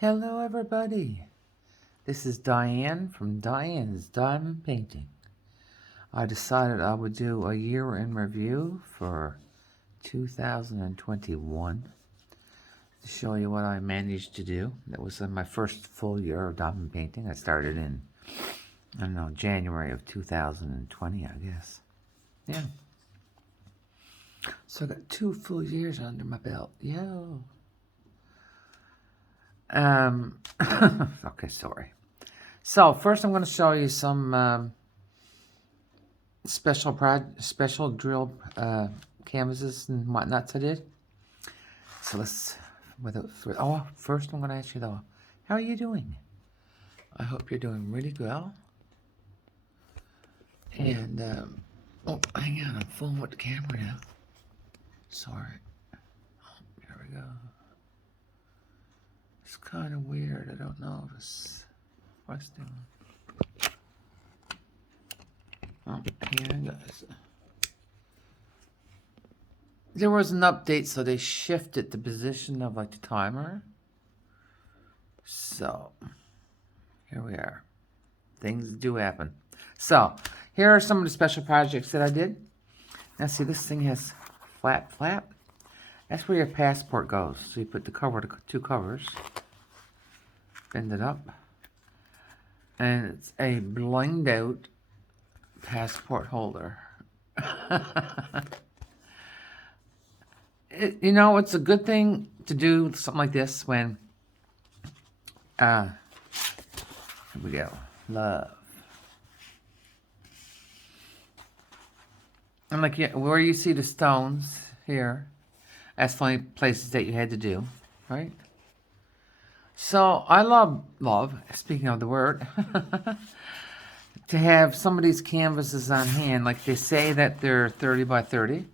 Hello everybody, this is Diane from Diane's Diamond Painting. I decided I would do a year in review for 2021 to show you what I managed to do. That was my first full year of diamond painting. I started in, I don't know, January of 2020, I guess. Yeah. So I got 2 full years under my belt. Yo. Okay, sorry. So first I'm going to show you some special drill canvases and whatnots I did. So let's, first I'm going to ask you though, how are you doing? I hope you're doing really well. And, oh, hang on, I'm fooling with the camera now. Sorry. Oh, here we go. It's kind of weird. I don't know if it's resting. Oh, here guys. There was an update, so they shifted the position of like the timer. So here we are. Things do happen. So here are some of the special projects that I did. Now see, this thing has flap. That's where your passport goes. So you put the cover, 2 covers, bend it up, and it's a blinged out passport holder. You know, it's a good thing to do something like this when, here we go, love. And like where you see the stones here, that's the only places that you had to do, right? So I love, speaking of the word, to have some of these canvases on hand. Like they say that they're 30 by 30,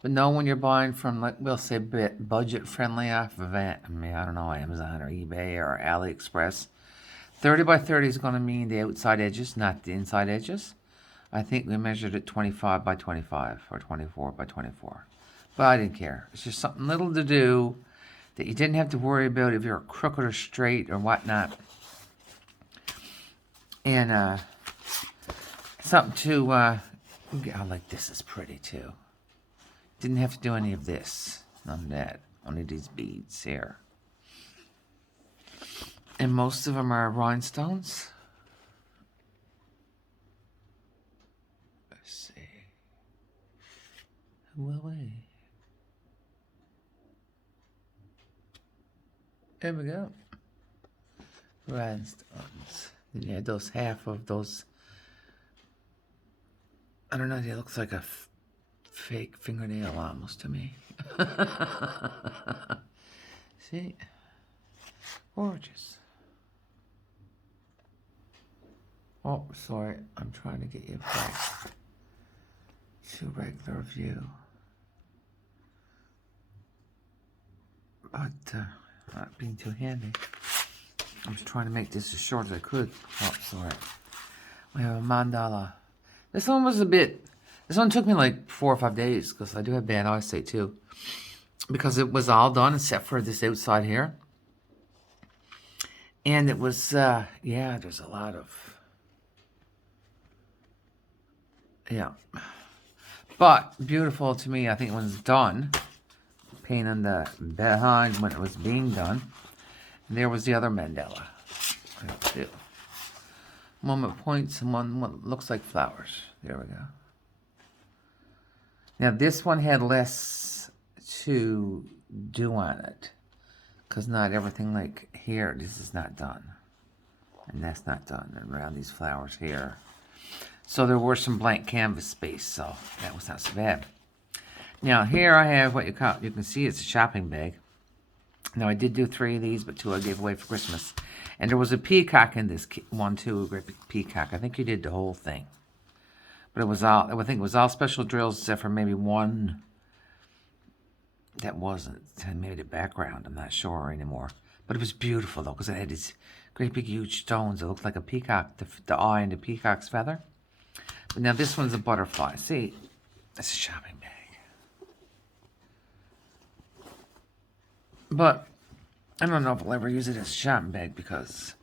but no, when you're buying from, like, we'll say budget friendly off of, I don't know, Amazon or eBay or AliExpress, 30 by 30 is going to mean the outside edges, not the inside edges. I think we measured it 25 by 25 or 24 by 24. But I didn't care. It's just something little to do that you didn't have to worry about if you're crooked or straight or whatnot. And something to, oh, like this is pretty too. Didn't have to do any of this. None of that. Only these beads here. And most of them are rhinestones. Let's see. Away. There we go. Rhinestones. Then you had those half of those. I don't know. It looks like a fake fingernail almost to me. See? Gorgeous. Oh, sorry. I'm trying to get you back to regular view. But not being too handy. I was trying to make this as short as I could. Oh, sorry. We have a mandala. This one was this one took me like 4 or 5 days because I do have bad eyesight too. Because it was all done except for this outside here. And it was, yeah, there's a lot of, yeah. But beautiful to me, I think, when it's done. Paint on the behind when it was being done. And there was the other mandala. One with points and one looks like flowers. There we go. Now this one had less to do on it. Because not everything, like here, this is not done. And that's not done. And around these flowers here. So there were some blank canvas space, so that was not so bad. Now here I have what you can see it's a shopping bag. Now I did do 3 of these, but 2 I gave away for Christmas. And there was a peacock in this one too, a great big peacock. I think you did the whole thing. But it was all, I think it was all special drills except for maybe one that wasn't, maybe the background, I'm not sure anymore. But it was beautiful though, because it had these great big huge stones. It looked like a peacock, the eye and the peacock's feather. But now this one's a butterfly. See, it's a shopping bag. But I don't know if I'll ever use it as a shopping bag because,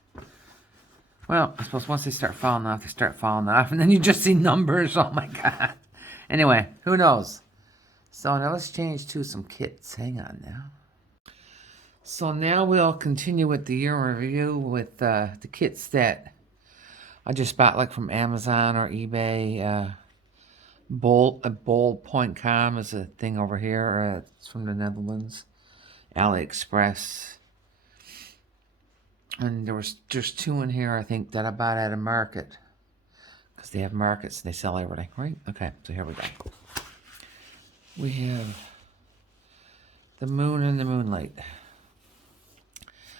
well, I suppose once they start falling off, they start falling off. And then you just see numbers. Oh, my God. Anyway, who knows? So now let's change to some kits. Hang on now. So now we'll continue with the year in review with the kits that I just bought like from Amazon or eBay. Bold.com is a thing over here. It's from the Netherlands. AliExpress. And there's 2 in here, I think, that I bought at a market. Because they have markets and they sell everything, right? Okay, so here we go. We have the moon and the moonlight.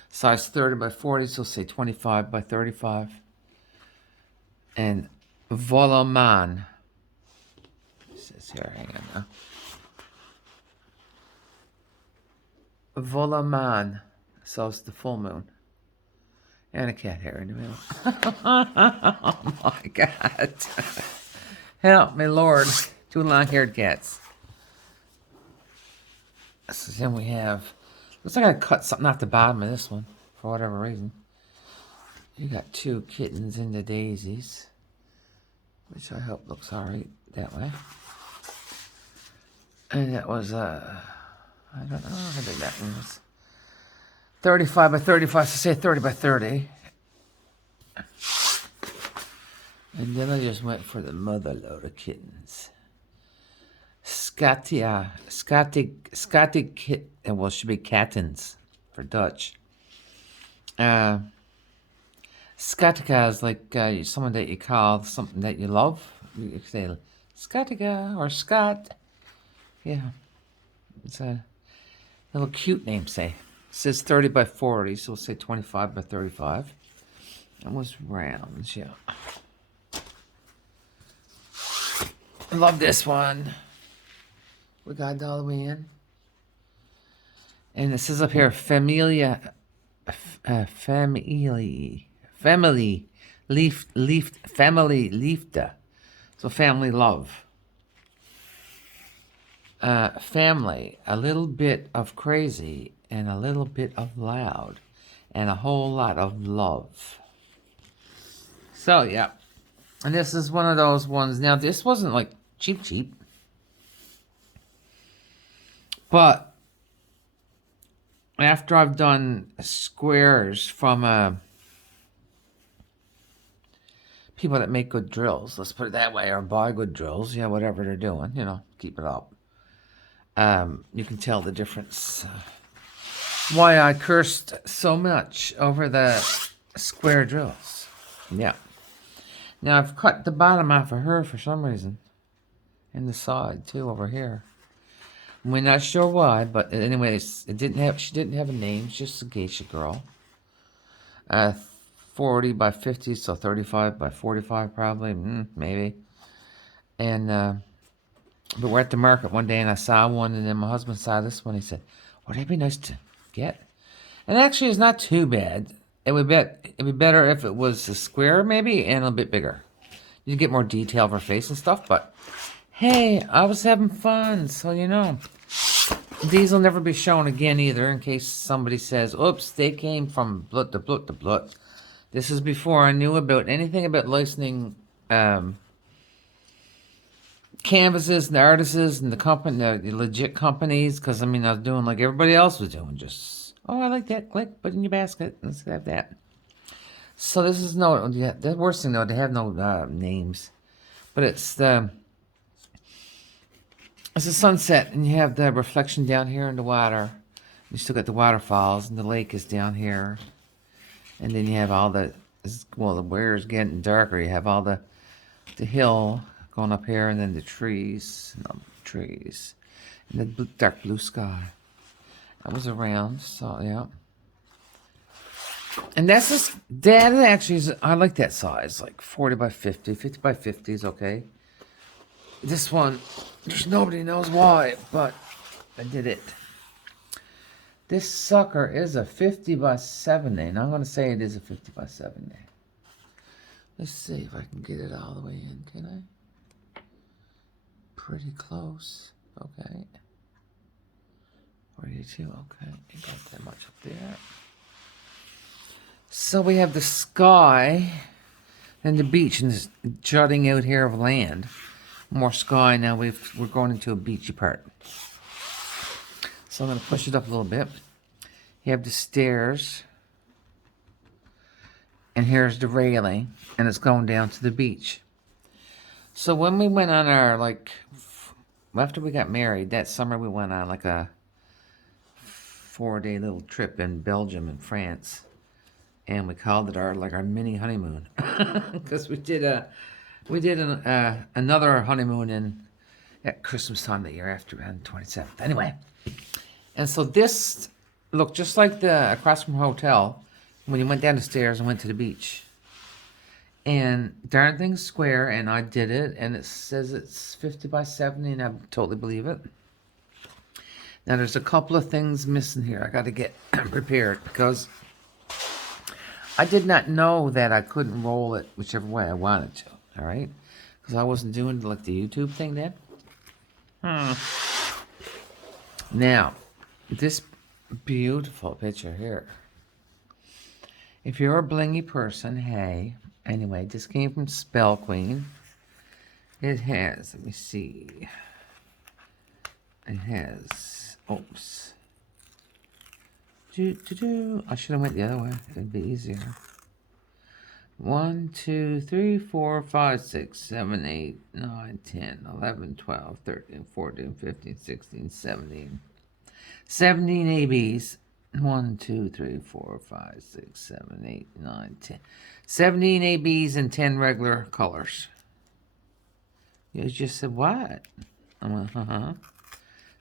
Size 30 by 40, so say 25 by 35. And Voloman. It says here, hang on now. Voloman. So it's the full moon. And a cat hair in the middle. Oh my God. Help me, Lord. 2 long-haired cats. So then we have... Looks like I cut something off the bottom of this one. For whatever reason. You got 2 kittens in the daisies. Which I hope looks alright that way. And that was, I don't know how big that one was. 35 by 35, so say 30 by 30. And then I just went for the mother load of kittens. Scotty kit, well, it should be kattens for Dutch. Skatica is like someone that you call something that you love. You say Skatica or Scott. Yeah. It's a little cute name, say. It says 30 by 40, so we'll say 25 by 35. It was rounds, yeah. I love this one. We got it all the way in. And it says up here, family, liefde. So family love. Family, a little bit of crazy and a little bit of loud and a whole lot of love. So, yeah. And this is one of those ones. Now, this wasn't like cheap. But after I've done squares from people that make good drills, let's put it that way, or buy good drills, yeah, whatever they're doing, you know, keep it up. You can tell the difference. Why I cursed so much over the square drills. Yeah. Now I've cut the bottom off of her for some reason. And the side too over here. We're not sure why, but anyways, she didn't have a name, it's just a geisha girl. 40 by 50, so 35 by 45 probably, maybe. And but we're at the market one day and I saw one, and then my husband saw this one. He said, "Would that be nice to get?" And actually, it's not too bad. It'd be better if it was a square maybe and a bit bigger. You get more detail of her face and stuff, but hey, I was having fun, so you know. These will never be shown again either, in case somebody says, "Oops, they came from blut to blut to blut." This is before I knew about anything about licensing canvases and artists and the legit companies, because I mean I was doing like everybody else was doing, just I like that, click, put it in your basket, let's have that. So this is the worst thing though, they have no names, but it's a sunset and you have the reflection down here in the water. You still got the waterfalls and the lake is down here, and then you have all the where it's getting darker, you have all the hill going up here, and then the trees, and the dark blue sky. That was around, so yeah. And that actually is, I like that size, like 40 by 50. 50 by 50 is okay. This one, there's nobody knows why, but I did it. This sucker is a 50 by 70, and I'm going to say it is a 50 by 70. Let's see if I can get it all the way in, can I? Pretty close. Okay. 42, okay. You got that much up there. So we have the sky and the beach and this jutting out here of land. More sky now. We're going into a beachy part. So I'm going to push it up a little bit. You have the stairs. And here's the railing. And it's going down to the beach. So when we went on our, like, after we got married, that summer we went on like a 4-day little trip in Belgium and France. And we called it our mini honeymoon. Because we did another honeymoon at Christmas time the year after, on 27th. Anyway. And so this looked just like the across from hotel when you went down the stairs and went to the beach. And darn thing's square, and I did it, and it says it's 50 by 70, and I totally believe it. Now there's a couple of things missing here. I got to get prepared because I did not know that I couldn't roll it whichever way I wanted to. All right, because I wasn't doing like the YouTube thing then. Now, this beautiful picture here. If you're a blingy person, hey. Anyway, this came from Spell Queen. It has, let me see. It has, oops. I should have went the other way. It'd be easier. 1, 2, 3, 4, 5, 6, 7, 8, 9, 10, 11, 12, 13, 14, 15, 16, 17. 17 ABs. 1, 2, 3, 4, 5, 6, 7, 8, 9, 10. 17 ABs and 10 regular colors. You just said what? I went,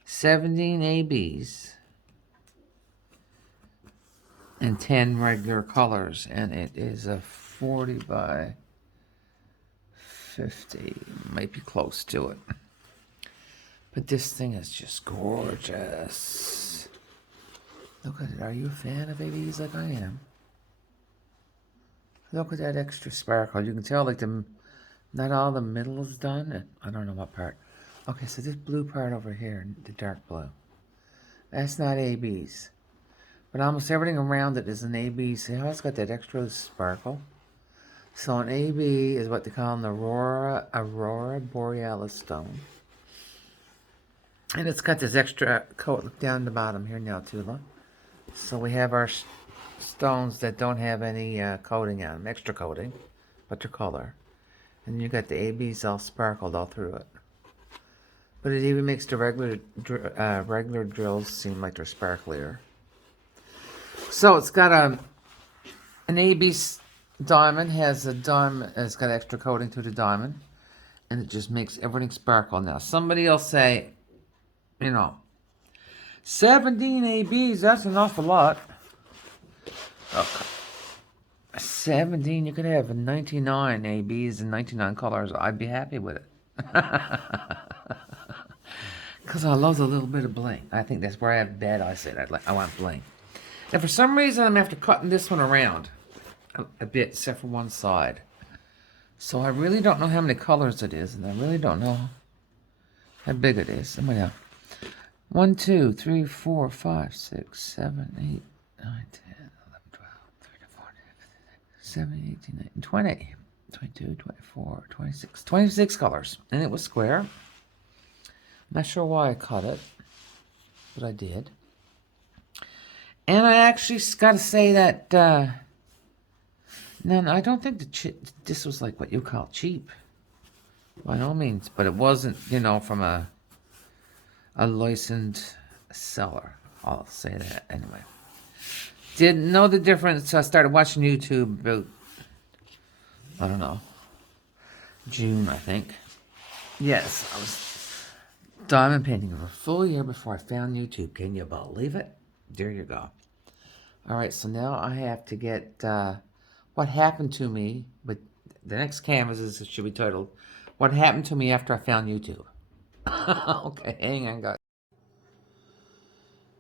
17 ABs and 10 regular colors. And it is a 40 by 50. Might be close to it. But this thing is just gorgeous. Look at it. Are you a fan of ABs like I am? Look at that extra sparkle. You can tell like not all the middle is done. I don't know what part. Okay, so this blue part over here, the dark blue, that's not ABs. But almost everything around it is an AB. See how it's got that extra sparkle? So an AB is what they call an Aurora Borealis stone. And it's got this extra coat. Look down the bottom here now, too, look. So we have our stones that don't have any coating on them, extra coating, but they're color. And you got the ABs all sparkled all through it. But it even makes the regular drills seem like they're sparklier. So it's got an AB diamond, has a diamond, it's got extra coating to the diamond, and it just makes everything sparkle. Now somebody will say, 17 ABs, that's an awful lot. Okay. 17, you could have 99 ABs and 99 colors. I'd be happy with it. Because I love a little bit of bling. I think that's where I have bad eyesight. I want bling. And for some reason, I'm after cutting this one around a bit, except for one side. So I really don't know how many colors it is, and I really don't know how big it is. 1, 2, 3, 4, 5, 6, 7, 8, 9, 10, 11, 12, 13, 14, 15, 17, 18, 19, 20, 22, 24, 26. 26 colors. And it was square. I'm not sure why I cut it, but I did. And I actually got to say that, no, I don't think this was like what you call cheap. By no means. But it wasn't, from a licensed seller. I'll say that anyway. Didn't know the difference. So I started watching YouTube about, I don't know, June, I think. Yes, I was diamond painting for a full year before I found YouTube. Can you believe it? There you go. All right, so now I have to get what happened to me. But the next canvas should be titled, What Happened to Me After I Found YouTube. Okay, hang on, guys.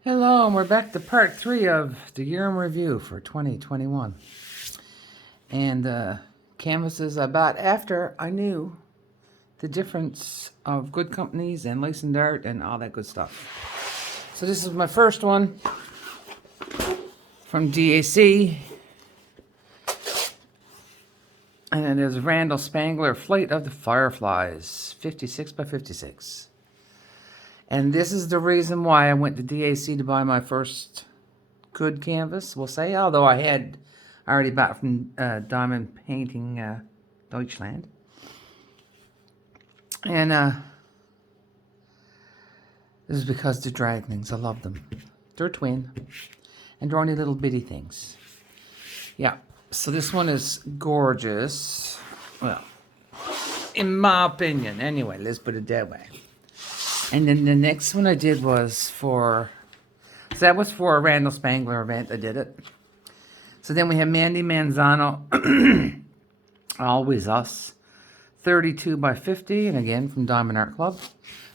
Hello, and we're back to part 3 of the year in review for 2021. And canvases I bought after I knew the difference of good companies and licensed art and all that good stuff. So this is my first one from DAC. And it is Randall Spangler Flight of the Fireflies, 56 by 56. And this is the reason why I went to DAC to buy my first good canvas, we'll say. Although I already bought from Diamond Painting Deutschland. And this is because they're dragonings. I love them. They're twin. And they're only little bitty things. Yeah. So this one is gorgeous. Well, in my opinion. Anyway, let's put it that way. And then the next one I did was so that was for a Randall Spangler event. I did it. So then we have Mandy Manzano, Always Us, 32 by 50. And again, from Diamond Art Club.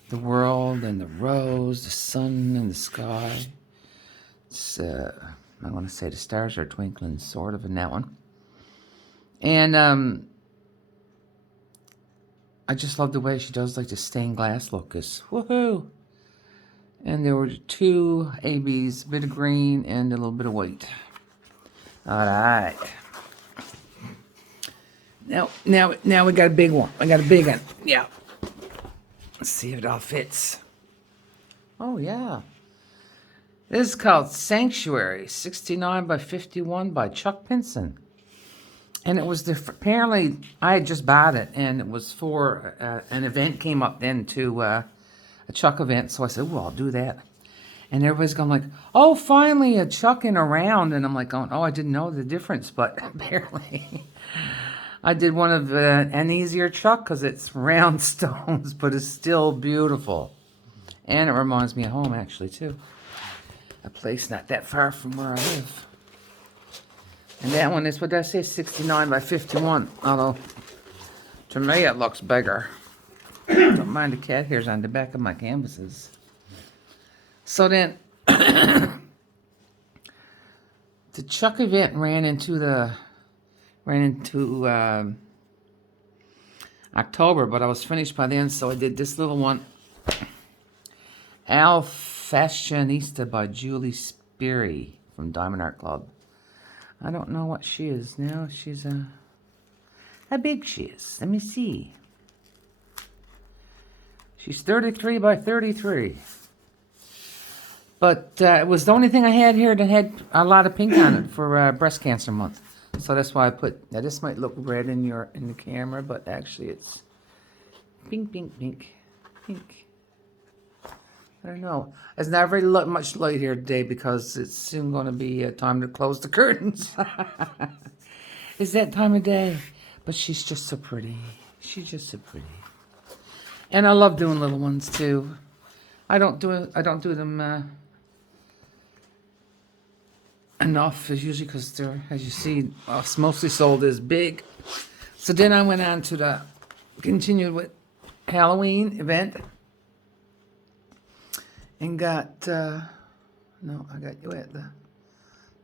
The world and the rose, the sun and the sky. It's, I want to say the stars are twinkling, sort of, in that one. And I just love the way she does like the stained glass look. It's woohoo! And there were 2 ABs, a bit of green and a little bit of white. All right. Now we got a big one. I got a big one. Yeah. Let's see if it all fits. Oh yeah. This is called Sanctuary, 69 by 51 by Chuck Pinson. And it was apparently, I had just bought it, and it was for an event came up then to a Chuck event. So I said, well, I'll do that. And everybody's going like, oh, finally a Chuck in a round. And I'm like going, oh, I didn't know the difference, but apparently I did one of an easier Chuck because it's round stones, but it's still beautiful. And it reminds me of home, actually, too. A place not that far from where I live. And that one is, what did I say, 69 by 51. Although, to me, it looks bigger. Don't mind the cat hairs on the back of my canvases. So then, the Chuck event ran into October, but I was finished by then, so I did this little one. Al Fashionista by Julie Sperry from Diamond Art Club. I don't know what she is now. She's how big she is. Let me see. She's 33 by 33. But it was the only thing I had here that had a lot of pink on it for breast cancer month. So that's why I put. Now this might look red in the camera, but actually it's pink, pink, pink, pink. I don't know. There's not very much light here today because it's soon going to be time to close the curtains. It's that time of day. But she's just so pretty. She's just so pretty. And I love doing little ones too. I don't do them enough, as usually because they're, as you see, mostly sold as big. So then I went on to continued with Halloween event. And got, no, I got you at the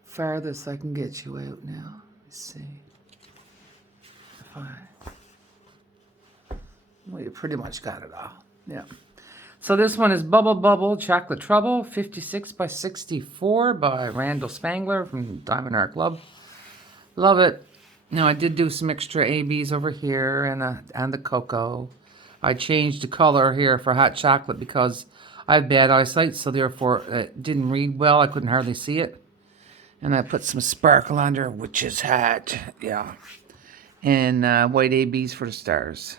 farthest I can get you out now. Let's see. Well, you pretty much got it all. Yeah. So this one is Bubble Bubble Chocolate Trouble, 56 by 64 by Randall Spangler from Diamond Art Club. Love it. Now, I did do some extra ABs over here and the cocoa. I changed the color here for hot chocolate because I have bad eyesight, so therefore it didn't read well. I couldn't hardly see it. And I put some sparkle under, which is hot. Yeah. And white ABs for the stars.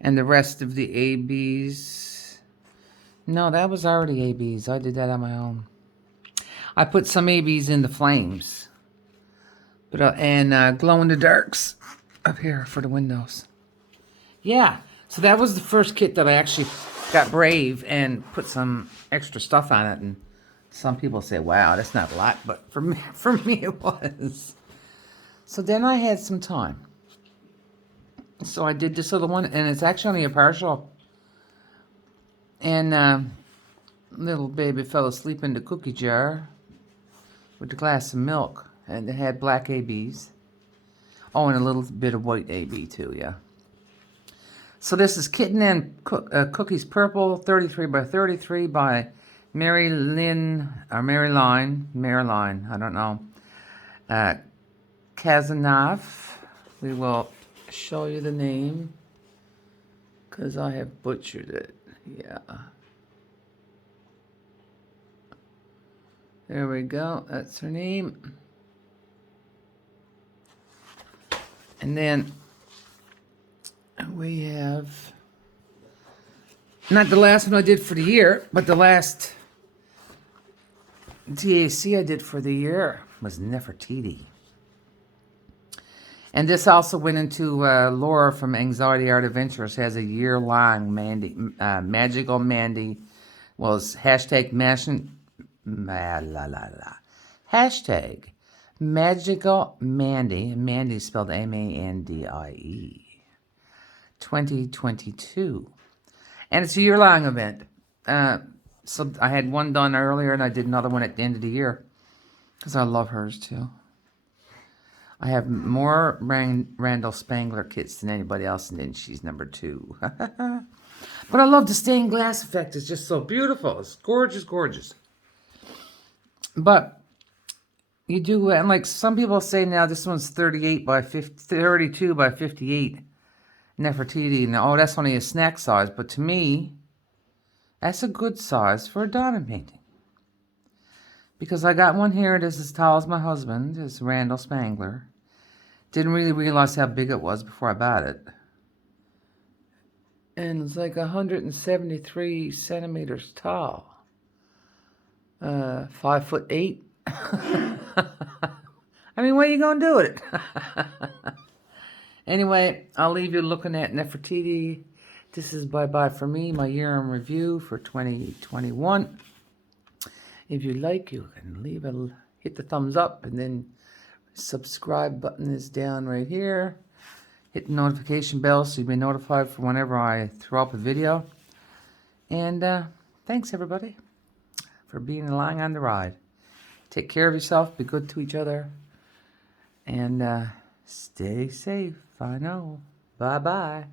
And the rest of the ABs... No, that was already ABs. I did that on my own. I put some ABs in the flames. But and glow-in-the-darks up here for the windows. Yeah. So that was the first kit that I actually got brave and put some extra stuff on it. And some people say, wow, that's not a lot. But for me it was. So then I had some time. So I did this little one, and it's actually only a partial. And little baby fell asleep in the cookie jar with a glass of milk, and it had black ABs. Oh, and a little bit of white AB too, yeah. So this is Kitten and Cookies Purple, 33 by 33 by Maryline, I don't know. Kazanov. We will show you the name because I have butchered it. Yeah. There we go. That's her name. And then we have, not the last one I did for the year, but the last DAC I did for the year was Nefertiti. And this also went into Laura from Anxiety Art Adventures, has a year-long Magical Mandy, was hashtag hashtag Magical Mandy, Mandy spelled M-A-N-D-I-E, 2022. And it's a year-long event. So I had one done earlier, and I did another one at the end of the year, because I love hers too. I have more Randall Spangler kits than anybody else, and then she's number 2. But I love the stained glass effect. It's just so beautiful. It's gorgeous, gorgeous. But you do, and like some people say now, this one's 32 by 58 Nefertiti. And oh, that's only a snack size. But to me, that's a good size for a diamond painting. Because I got one here that's as tall as my husband, is Randall Spangler. Didn't really realize how big it was before I bought it. And it's like 173 centimeters tall. 5'8". I mean, what are you going to do with it? Anyway, I'll leave you looking at Nefertiti. This is bye-bye for me, my year in review for 2021. If you like, you can hit the thumbs up, and then subscribe button is down right here. Hit the notification bell so you'll be notified for whenever I throw up a video. And thanks everybody for being along on the ride. Take care of yourself, be good to each other, and stay safe. I know. Bye-bye.